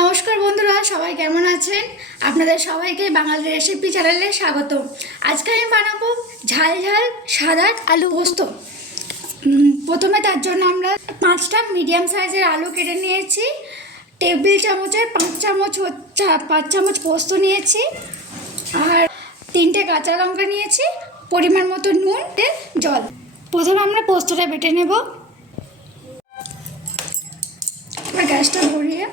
নমস্কার বন্ধুরা, সবাই কেমন আছেন? আপনাদের সবাইকে বাঙালি রেসিপি চ্যানেলে স্বাগত। আজকে আমি বানাবো ঝাল ঝাল সাদা আলু পোস্ত। প্রথমে তার জন্য আমরা 5টা মিডিয়াম সাইজের আলু কেটে নিয়েছি। টেবিল চামচের 5 চামচ পোস্ত নিয়েছি, আর 3টে কাঁচা লঙ্কা নিয়েছি, পরিমাণ মতো নুন, জল। প্রথমে আমরা পোস্তটা বেটে নেব। গ্যাসটা ধরিয়ে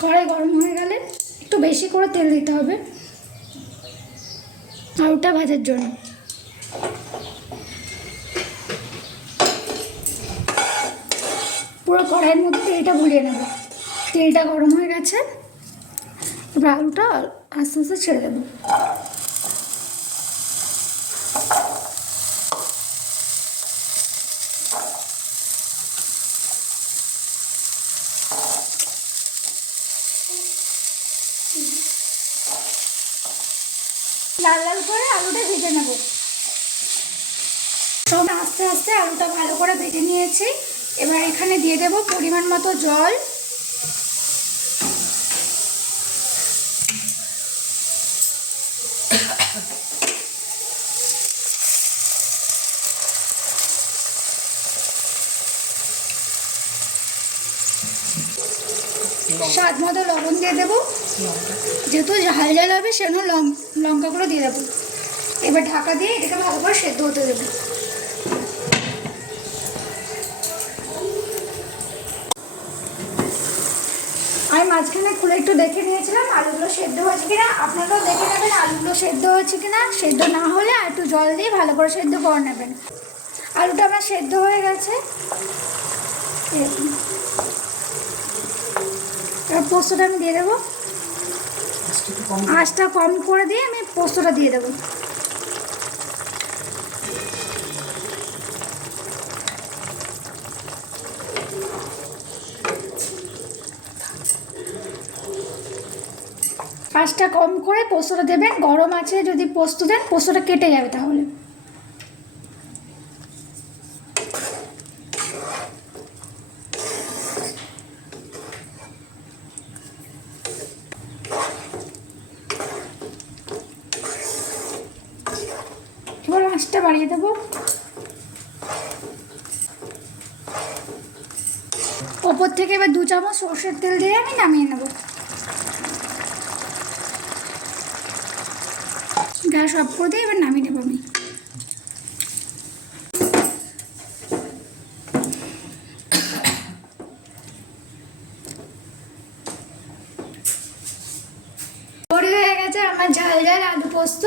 কড়াই গরম হয়ে গেলে একটু বেশি করে তেল দিতে হবে আলুটা ভাজার জন্য। পুরো কড়াইয়ের মধ্যে তেলটা ভরিয়ে নেব। তেলটা গরম হয়ে গেছে, এবার আলুটা আস্তে আস্তে ছেড়ে দেবো। লাল লাল করে আলুটা ভেজে নেব। সব আস্তে আস্তে আলুটা ভালো করে ভেজে নিয়েছি। এবার এখানে দিয়ে দেব পরিমাণ মতো জল। স্বাদ মতো লবণ দিয়ে দেবো, যেহেতু ঝাল ঝাল হবে সেজন্য লঙ্কাগুলো দিয়ে দেবো। এবার ঢাকা দিয়ে এটাকে ভালো করে সেদ্ধ হতে দেবো। আমি মাঝখানে খুলে একটু দেখে নিয়েছিলাম আলুগুলো সেদ্ধ হয়েছে কিনা। আপনারাও দেখে নেবেন আলুগুলো সেদ্ধ হয়েছে কিনা। সেদ্ধ না হলে আর একটু জল দিয়ে ভালো করে সেদ্ধ করে নেবেন। আলুটা আমার সেদ্ধ হয়ে গেছে। এবার পোস্তটা আমি দিয়ে দেবো। আঁচটা কম করে দিয়ে আমি পোস্তটা দিয়ে দেবো। আঁচটা কম করে পোস্তটা দেবেন। গরম আছে যদি পোস্ত দেন, পোস্তটা কেটে যাবে তাহলে। এবার আঁচটা বাড়িয়ে দেবো। ওপর থেকে এবার 2 চামচ সর্ষের তেল দিয়ে আমি নামিয়ে নেব। গ্যাস অফ করে দিয়ে এবার নামিয়ে নেব আমি। তৈরি হয়ে গেছে আমার ঝাল ঝাল আলু পোস্ত।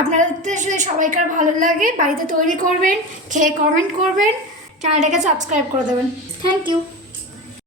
আপনাদের যদি সবাইকার ভালো লাগে বাড়িতে তৈরি করবেন, খেয়ে কমেন্ট করবেন, চ্যানেলটাকে সাবস্ক্রাইব করে দেবেন। Thank you.